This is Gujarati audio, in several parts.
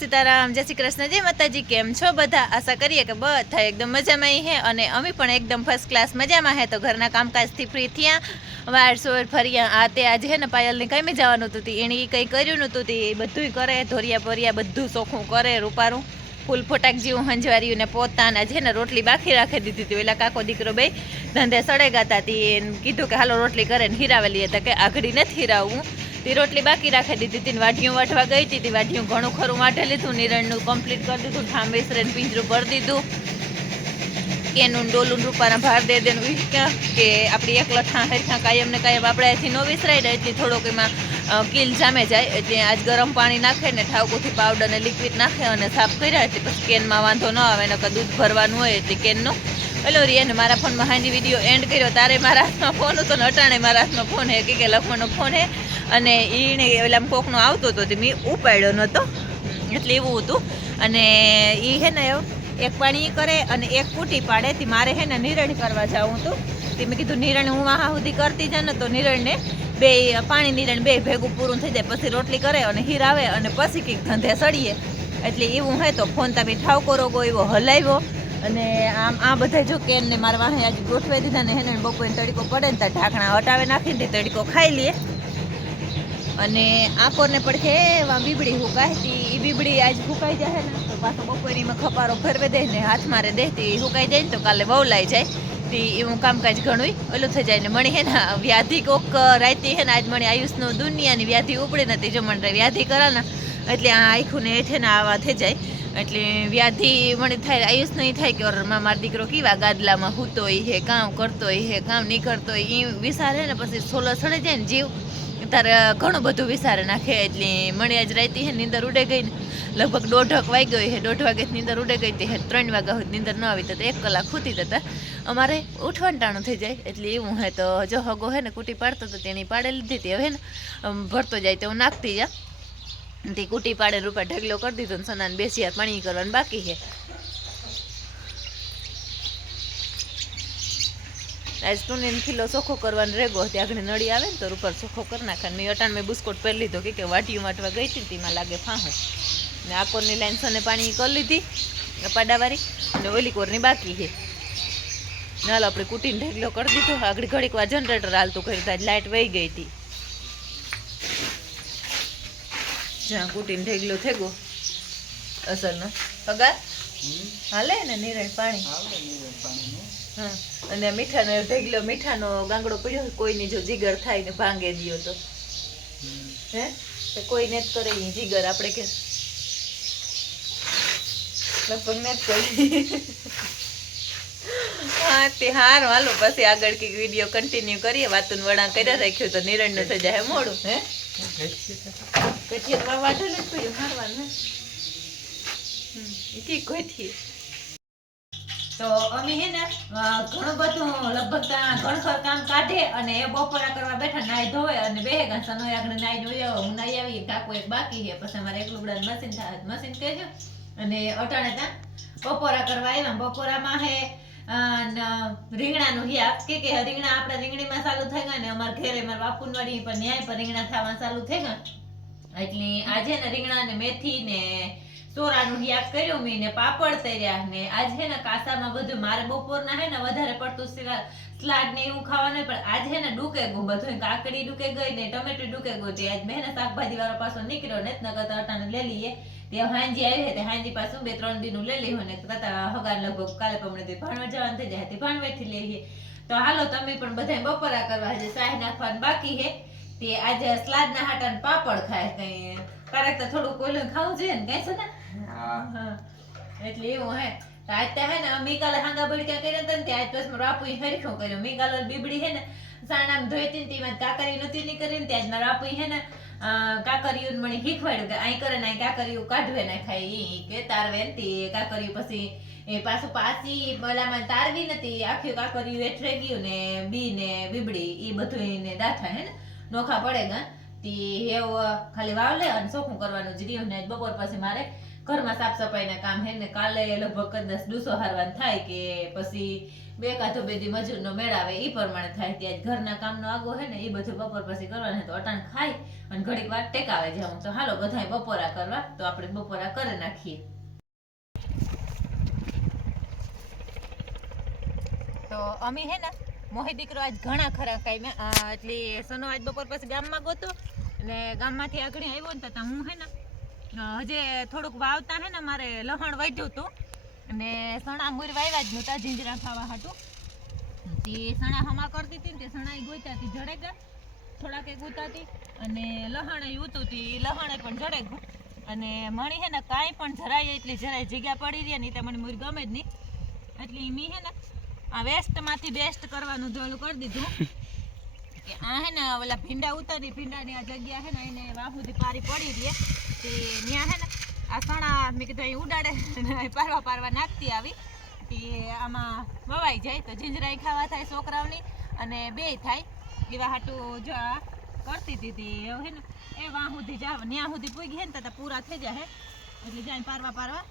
સીતારામ, જય શ્રી કૃષ્ણ, જય માતાજી, કેમ છો બધા? આશા કરીએ કે બધા એકદમ મજામાં હે અને અમે પણ એકદમ ફર્સ્ટ ક્લાસ મજામાં હે. તો ઘરના કામકાજથી ફ્રી થયા. વારસોર ફર્યા. આ તે આજે હે ને પાયલને કાંઈ જવાનું હતું એણે કંઈ કર્યું નહોતું તે. બધુંય કરે, ધોરિયા પોરિયા, બધું ચોખ્ખું કરે, રૂપારું. ફૂલ ફોટાક જેવું હંજવાર્યું ને પોતાના છે ને રોટલી બાકી રાખી દીધી હતી પેલા કાકો દીકરો બે ધંધે સડે ગાતા હતી કીધું કે, હાલો, રોટલી કરે ને હીરાવેલી હતા કે આઘડી નથી હીરાવવું તે રોટલી બાકી રાખી દીધી હતી વાઢીયું વાટવા ગઈ હતી, તે વાઢીયું ઘણું ખરું વાટે લીધું, નિરણનું કમ્પ્લીટ કરી દીધું ઠામ બેસરે પિંજરું ભરી દીધું. કેનું ડોલું રૂપાના ભાર દે દેનું વિસક્યા કે આપણી એક લઠા હેઠા કાયમ ને કાયમ આપણે અહીંથી નો વિસરાય ને એટલી થોડોક એમાં કિલ જામે જાય, એટલે આજ ગરમ પાણી નાખે ને ઠાવકુથી પાવડર ને લિક્વિડ નાખે અને સાફ કર્યા એટલે પછી કેનમાં વાંધો ન આવે, નકર દૂધ ભરવાનું હોય એટલે કેનનું. હેલો રિયાને મારા ફોનમાં હાજી વીડિયો એન્ડ કર્યો, તારે મારા હાથમાં ફોન હતો ને અટાણે મારા હાથમાં ફોન હે, કે લખવાનો ફોન હે. અને એને ઓલા કોકનો આવતો હતો તે મેં ઉપાડ્યો નહોતો. એટલે એવું હતું. અને એ હે ને, એક પાણી કરે અને એક કૂટી પાડે. તે મારે હે ને નિરણ કરવા જાવું હતું. તે મેં કીધું, નિરણ હું વાહા સુધી કરતી જાય ને તો નિરણને બે પાણી નિરણ બે ભેગું પૂરું થઈ જાય. પછી રોટલી કરે અને હીર આવે અને પછી કંઈક ધંધે સડીએ. એટલે એવું હોય તો ફોન તમે ઠાવકો રોગો એવો હલાવ્યો. અને આમ આ બધા જો કે ને મારા વાહે આજે ગોઠવાઈ દીધા ને હેને બપોરે તડકો પડે ને ત્યાં ઢાંકણા હટાવે નાખીને તડકો ખાઈ લઈએ અને આંકોરને પડખે એવા બીબડી હુકાય એ બીબડી આજ ફૂકાઈ જાય ને, તો પાછો બપોરીમાં ખપારો ફરવે દે ને હાથ મારે દેતી હુકાઈ જાય ને તો કાલે વવલાઈ જાય. તી એવું કામકાજ ઘણું ઓલું થઈ જાય ને મણી હે ને વ્યાધિ કોક રાતી હે ને, આજ મણી આયુષનો દુનિયાની વ્યાધિ ઉપડે નથી જો મને વ્યાધિ કરા ને, એટલે આ આખું ને હેઠે ને આવા થઈ જાય. એટલે વ્યાધિ મને થાય આયુષ નહીં થાય કે ઓરમાં મારો દીકરો કેવા ગાદલામાં હૂતો હે, કામ કરતો હે, કામ નહીં કરતો એ વિચારે ને પછી સોલો સડે જાય ને જીવ. તારે ઘણું બધું વિસારે નાખે એટલે મણિયા જ રહેતી હે નીંદર ઉડે ગઈ ને લગભગ દોઢક વાગી ગઈ હે, દોઢ વાગે નીંદર ઉડે ગઈ હતી હે, ત્રણ વાગ્યા સુધી નીંદર ન આવી તો એક કલાક ખૂતી હતા. અમારે ઉઠવાનું ટાણું થઈ જાય, એટલે એવું હે તો જો હગો હે ને કૂટી પાડતો તો તેની પાડે લીધી હતી. હવે ને ભરતો જાય તો હું નાખતી જા. તે કૂટી પાડે રૂપા ઢગલો કરી દીધો ને સોનાને બેસી પાણી કરવાનું બાકી છે આજ તું કિલો ચોખ્ખો કરવાનો રેગો ત્યાં આગળ નળી આવે ને તો ઉપર ચોખ્ખો કરી નાખે મેં અટાણ મેં બુસ્કોટ પહેરી લીધો. કે વાટીયું વાટવા ગઈ હતી તેમાં લાગે ફાહું. ને આ કોરની લાઈન સોને પાણી કરી લીધી. પાડાવાળી અને ઓલી કોરની બાકી છે. નાલ આપણે કૂટીને ઢેગલો કરી દીધો. આગળ ઘડીક વાર જનરેટર હાલતું કર્યું તો આજ લાઇટ વહી ગઈ હતી. જ્યાં કૂટીને ઢેગલો થઈ ગયો અસલનો. પગાર? હાલે ને નિરણ પાણી? અને મીઠાનો ઢેગલો મીઠાનો ગાંગડો પડ્યો કોઈની જો જીગર થાય ને ભાંગે દ્યો તો. હે? તો કોઈ ને જ કરે જીગર આપણે કે લગભગને જ કરી. હા તે હાર. હાલો પછી આગળ કંઈક વીડિયો કન્ટિન્યુ કરીએ. વાતું વડા કર્યા રાખ્યું તો નિરણ થઈ જાય મોડું હે? કઠિયામાં વાઢેલું જ પડ્યું હારવાનું હમ, ઠીક તો અમે હે ને ઘણું બધું લગભગ ઘણું ઘણખર કામ કાઢે અને એ બપોરા કરવા બેઠા નાઈ ધોવે અને બે ઘા સનો આગળ નાઈ ધોઈ હું નાઈ આવી કાકો એક બાકી છે. પછી અમારે એકલું બધા મશીન થાય મશીન કહેજો. અને અટાણે ત્યાં બપોરા કરવા આવ્યા. બપોરામાં હે રીંગણાનું હિયા કે કે રીંગણા આપણે રીંગણીમાં ચાલુ થઈ ગયા ને અમારા ઘરે મારા બાપુન વાળી પર ન્યાય પર રીંગણા થવા ચાલુ થઈ ગયા. એટલે આજે ને રીંગણા ને મેથી ને સોરાનું હિયાક કર્યું મેં ને પાપડ તર્યા ને. આજ હે ને કાસામાં બધું મારે બપોરના હે ને વધારે પડતું સ્લાડ ને એવું ખાવાનું પણ આજ ને ડૂકે ગયું. બધું કાકડી ડૂકે ગઈ ને ટમેટું ડૂકે ગયું તે આજ મેં શાકભાજી વાળો પાછો નીકળ્યો ને નગર અટાણે લઈ લઈએ. તે હાંજી આવી હતી હાંજી પાછું બે ત્રણ દિન લઈ લઈ ને, તથા હગાર લગભગ કાલે પમણે ભાણવા જવાનું થઈ જાય. તે ભાણવેરથી લઈએ તો હાલો, તમે પણ બધાય બપોરા કરવા હજી સાહ નાખવાનું બાકી હે. તે આજે સ્લાડ ના હાટા ને પાપડ ખાય કઈ કારણ કે થોડું કોઈલું ખાવું જોઈએ ને કઈ છે ને? એટલે એવું હે. આજ હે ને અમે કાલે હાંગા બળક્યા કર્યા હતા ને તે આજ પછી મારો બાપુ હરખો કર્યો. મેં કાલે બીબડી હે ને સાણામ ધોઈતી ને તેમાં કાકરી નથી નીકળી ને ત્યાં જ મારા બાપુ હે ને કાકરીયું મને શીખવાડ્યું કે અહીં કરે ને અહીં કાકરીયું કાઢવે ના ખાય. એ કે તારવે તે કાકરીયું પછી એ પાછું પાછી બલામાં તારવી નથી આખી કાકરીયું એઠરે ગયું ને બી ને બીબડી એ બધું એને દાથા હે ને. નોખા પડે ગા તી હેવ ખાલી વાવલે અને ચોખ્ખું કરવાનું. જ રહ્યું ને બપોર પછી મારે ઘરમાં સાફ સફાઈના કામ હે ને કાલે લગભગ કદાચ ડૂસો હારવાનું થાય કે પછી બે કાંતો બે દી મજૂરનો મેળાવે એ પ્રમાણે થાય. ત્યાં ઘરના કામનો આગો હે ને એ બધું બપોર પછી કરવાનું તો અટાણ ખાય અને ઘડીક વાર ટેકાવે જાઉં તો હાલો બધાય બપોરા કરવા, તો આપણે બપોરા કરી નાખીએ. તો અમે હે ને મોહી દીકરો આજ ઘણા ખરા કાંઈ એટલે સનો આજ બપોર પછી ગામમાં ગોતો, અને ગામમાંથી આગળ આવ્યો ને તો હું હે ને હજે થોડુંક વાવતા હે ને મારે લહણ વધ્યું હતું અને સણા મુર વાવ્યા જ નહોતા જીંજરા ખાવા હાટું. તે સણા હમા કરતી હતી ને તે સણા ગોતા હતી જડે ગયા થોડાક એક ઉતાતી અને લહણ ઉતું હતી લહણે પણ જડે ગયું અને મણી હે ને કાંઈ પણ જરાય એટલી જરાય જગ્યા પડી રહી ને તે મને મુર ગમે જ નહીં. એટલે મી હે ને આ વેસ્ટમાંથી બેસ્ટ કરવાનું જોલું કરી દીધું. કે આ હે ને ઓલા ભીંડા ઉતારી, ભીંડાની આ જગ્યા હે ને એને વાહુથી પારી પડી રહી તે ત્યાં હે ને આ સણા મેં કીધું અહીં ઉડાડે પારવા પારવા નાખતી આવી. એ આમાં વવાઈ જાય તો જીંજરાઈ ખાવા થાય છોકરાઓની અને બેય થાય. એવા હાટું જો આ કરતી હતી એવું હે ને. એ વાહ સુધી જાવ ત્યાં સુધી પૂગી હે ને તો પૂરા થઈ જાય એટલે જાય પારવા પારવા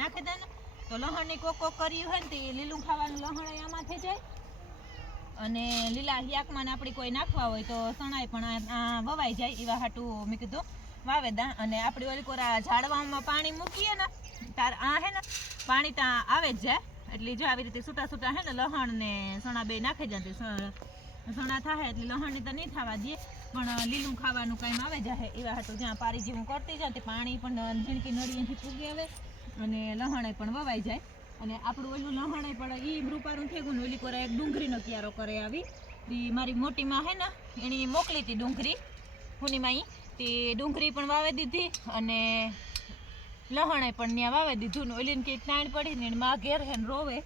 નાખી દે ને. તો લહણની કોક કોક કર્યું હોય ને તે લીલું ખાવાનું લહણ આમાં થઈ જાય. અને લીલા હિયાકમાં ને આપણી કોઈ નાખવા હોય તો સણાય પણ આ- વવાઈ જાય એવા હાટું મેં કીધું. વાવેદા અને આપણી ઓલી કોરા ઝાડવામાં પાણી મૂકીએ ને, તાર આ હે ને, પાણી ત્યાં આવે જ જાય. એટલે જો આવી રીતે છૂટા છૂટા હે ને લહણ ને સણા બે નાખી જાય તે સણા થાય એટલે લહણની તો નહીં થવા દે પણ લીલું ખાવાનું કાંઈ આવે જાય એવા હાટું જ્યાં પારી જેવું કરતી જાય પાણી પણ ઝીણકી નળીએથી પૂગી આવે અને લહણે પણ વવાઈ જાય. અને આપણું ઓલું લહણે પણ ઈ રૂપારું થઈ ગયું ઓલી કોરા એક ડુંગળીનો ક્યારો કરે આવી. ઈ મારી મોટી માં હે ને એની મોકલી હતી ડુંગળી હુનીમાં તે ડુંગળી પણ વાવી દીધી અને લહણે પણ ત્યાં વાવી દીધું ને ઓલીને કંઈક નાણ પડી ને માં ઘેર હે ને રોવે.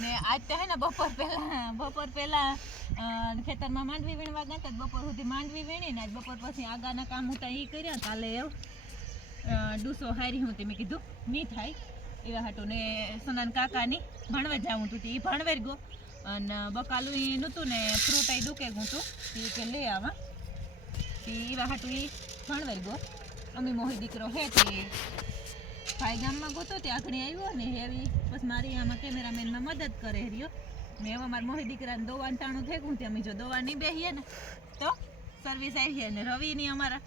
ને આજ તો હે ને બપોર પહેલા બપોર પહેલા ખેતરમાં માંડવી વીણવા ગયા હતા બપોર સુધી માંડવી વીણી ને આજ બપોર પછી આગાના કામ હતા એ કર્યા કાલે એવું ડૂસો હારી હું તે મેં કીધું. નહીં થાય. એવા હતું ને સોનાન કાકાની ભણવા જાવું તે એ ભણવેર ગયો. અને બકાલું એ નહોતું ને ફ્રૂટ એ દુકે ગું તું. તે કે લઈ આવા. તે એવા હાટું એ ભણવેર ગયો. અમે મોહી દીકરો હે તે ભાઈ ગામમાં ગોતો તે આખણી આવ્યો ને એવી પછી મારી આમાં કેમેરામેનમાં મદદ કરે રહ્યો. ને હવે મારા મોહી દીકરાને દોવાનું ટાણું થઈ ગયું તે અમે જો દોવા નહીં બેહીએ ને તો સર્વિસ આવી ને રવિની અમારા.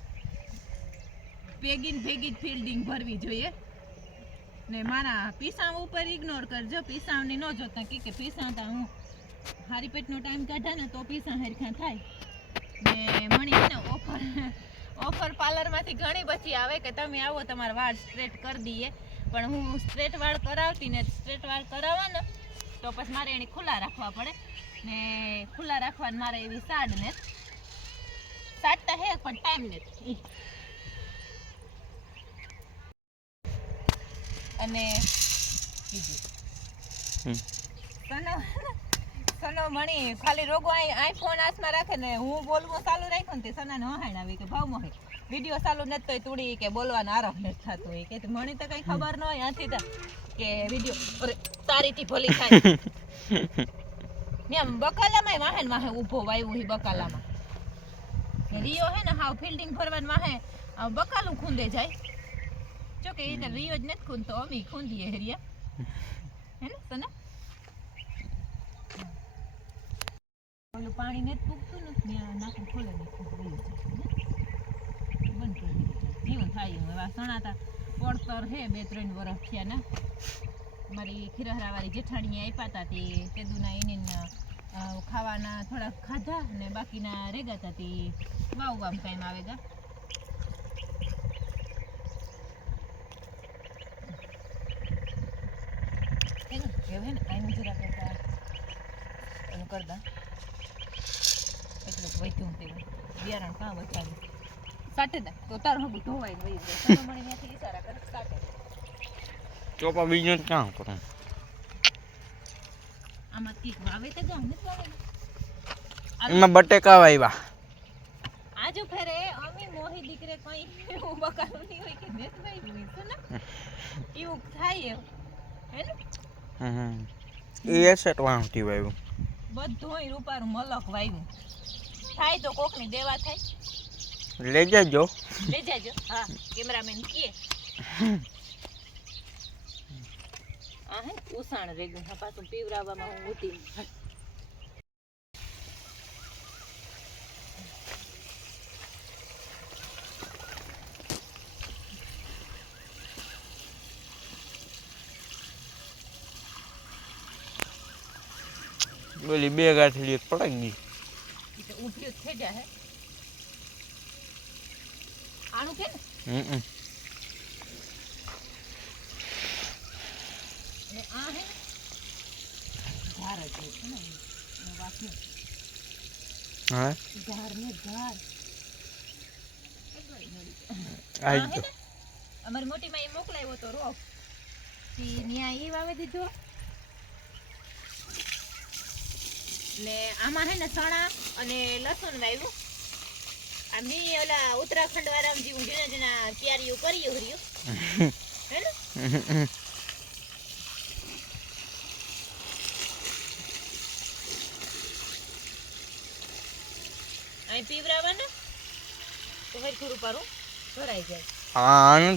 ભેગી ને ભેગી જ ફિલ્ડિંગ ભરવી જોઈએ. ને મારા પીસાવ ઉપર ઇગ્નોર કરજો. પીસાવની ન જોતા કે કે પીસા તા હું હારી પેટનો ટાઈમ કાઢે ને તો પીસા હરખા થાય. ને મણી ને ઓફર ઓફર પાર્લરમાંથી ઘણી બધી આવે કે તમે આવો, તમારા વાળ સ્ટ્રેટ કરી દઈએ. પણ હું સ્ટ્રેટ વાળ કરાવતી ને સ્ટ્રેટ વાળ કરાવવા ને તો પછી મારે એને ખુલ્લા રાખવા પડે. ને ખુલ્લા રાખવાની મારે એવી સાડ ને સાડતા હે, પણ ટાઈમ નથી. અને બીજું સનો મણી ખાલી રોગો આઈફોન હાથમાં રાખે ને હું બોલવું ચાલુ રાખ્યું ને તે સનાને વહાણ આવી કે ભાવ મોહે. વીડિયો ચાલુ નથી તોય તૂડી કે બોલવાનો આરામ નથી થતો હોય. કે મણી તો કઈ ખબર ન હોય આથી તો કે વીડિયો તારીથી ભલી થાય. ને બકાલામાં વાહે ને વાહે ઊભો વાયવું હી બકાલામાં. રિયો હે ને હાવ ફિલ્ડિંગ ફરવાનું વાહે બકાલું ખૂંદે જાય. જો કે એ રિયો જ નથી ખૂંદતો અમે ખૂંદીએ હરિયા હે ને સના ઓલું પાણી નથી પૂગતું ને ત્યાં નાખું ખોલે ને. બંધ કરી જીવન થાય એવું એવા સણાતા પડતર હે બે ત્રણ વર્ષ થયા ને મારી ખીરહરાવાળી જેઠાણીએ આપ્યા હતા તે કેદુના એને ખાવાના થોડા ખાધા ને બાકીના રેગા હતા તે વાવ વામ કાંઈ આવે ગા હે ને? આનું જરા કરતા એનું કરતા એટલું વૈધું તેવું. બિયારણ કાં વચાવ્યું સાટે દા. તો તારું હગું ધોવાય વહી જાય મને ત્યાંથી ઇશારા કરે સાટે ચોપા બીજું ક્યાં કરો. આમાં કીક વાવે તો ગામ નથી વાવે એમાં બટેકા વાવ્યા આજુ ફેરે અમે મોહી દીકરે કઈ એવું બકાલું નહીં હોય કે નેત ભાઈ ને? એવું થાય એવું હે ને. એ એસેટ વાંચતી વાવ્યું બધું રૂપારું મલક વાવ્યું થાય તો કોકની દેવા થાય. લઈ જાજો. લઈ જાજો. હા કેમેરામેન કીએ આ હે ઉસાણ રેગું હા પાછું પીવરાવવામાં હું ઉતી ઓલી બે ગાંઠડી એક પડાઈ ગઈ. તો થઈ જાય આનું કે હમ ને? આ હે ધાર જ છે ને એનો. હા ધાર ને ધાર એકવાર નડી. આઈ આ હે ગયો અમારી મોટી માં એ મોકલાવ્યો તો રોપ ઈ ન્યા ઈ વાવે દીધો. ને આમાં હે ને ચણા અને લસણ વાવ્યું. આ મેં ઓલા ઉત્તરાખંડ વાળા જે ઝીણા ઝીણા ક્યારીઓ કર્યું હર્યું. હે ને? અહીં પીવરાવાના? તો ભાઈ થોડું પારું ભરાઈ જાય.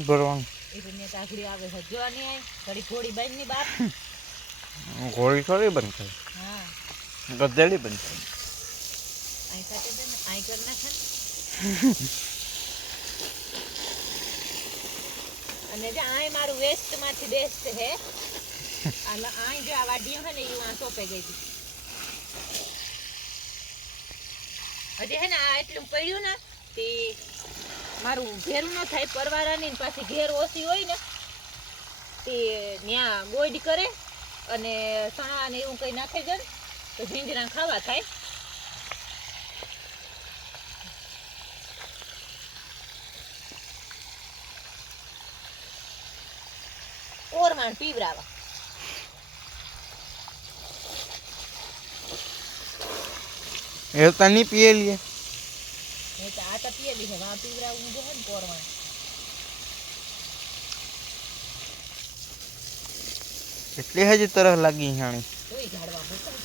ભરવાનું. એ ત્યાં આવે છે. જો આની ઘડી ઘોડી ની બાપ. ઘોડી થોડી બંધ હા ગધેડી હતી. હજી હે ને, આ એટલું પડ્યું ને, તે મારું ઘેરું ન થાય, પરવારાની પાછી ઘેર ઓછી હોય ને, તે ત્યાં ગોઈડ કરે અને ચણા ને એવું કઈ નાખે જાય તો ઝીંઝરા ખાવા થાય. ઓરમાણ પીવરાવા. એ તો નહીં પીએલી નહીં તો આ તો પીએલી છે વાં પીવરાવું જો હે ને કોરમાણ એટલી હજી તરફ લાગી હાણી જોઈ ઝાડવા મૂકો. ને બિચારા.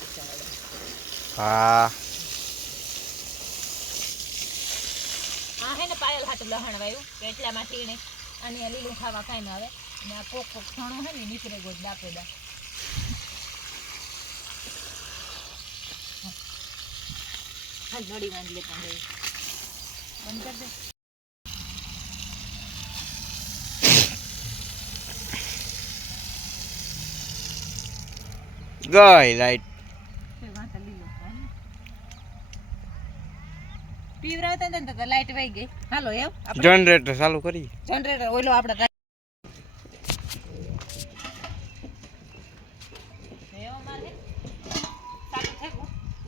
હા. આ હે ને પાયલ હાથ લહણ વાયું તો એટલામાંથી એને અને લીલું ખાવા કાંઈ ન આવે. ને આ કોક કોક છણો હે ને નીકળે ગોળ દાપે દા હાલ નડી વાંધી લે પણ બંધ કર દે. ગઈ લાઈટ તે વાંટા લીલું થાય ને. પીવરાવતા હતા ને તો લાઈટ વહી ગઈ. હાલો એમ? જનરેટર ચાલુ કરી જનરેટર ઓલો આપણે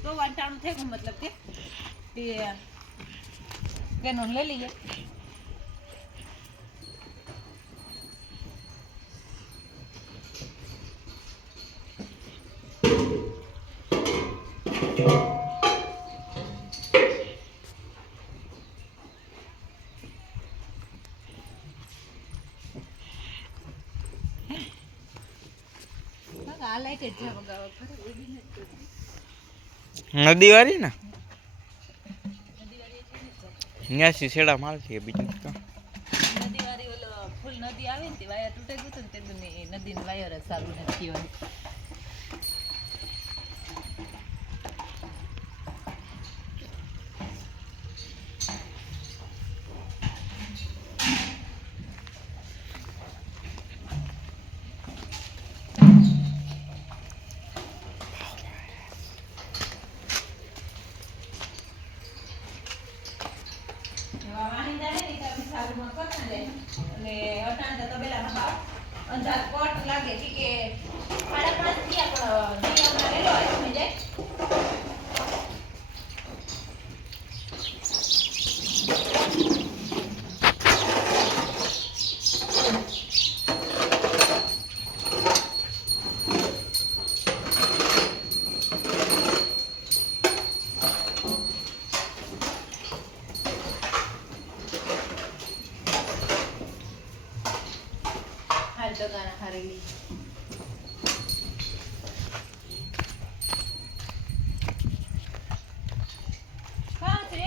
તો વાંટાણું થેગું મતલબ કે. તે લઈ લઈએ આ લાઈટ જ છે વગાડો ખરે એવી નથી નદી વાળી ને? ન્યાસી છેડા મારતી બીજું તો નદી ઓલો ફૂલ નદી આવે ને વાયર તૂટે ગયું હતું ને તે નદી વાયર જ સારું નથી હોય એવા વાહિંદા હે ને ઈ તો આપણે સારુંમાં કરતા જાય. અને અટાણે તો તબેલામાં બાપ અંધાર કોટ લાગે ઠીક કે સાડા પાંચ થયા પણ દી હમણાં વહેલો આવી જાય હાલ તો ગાના હારેલી કાં છે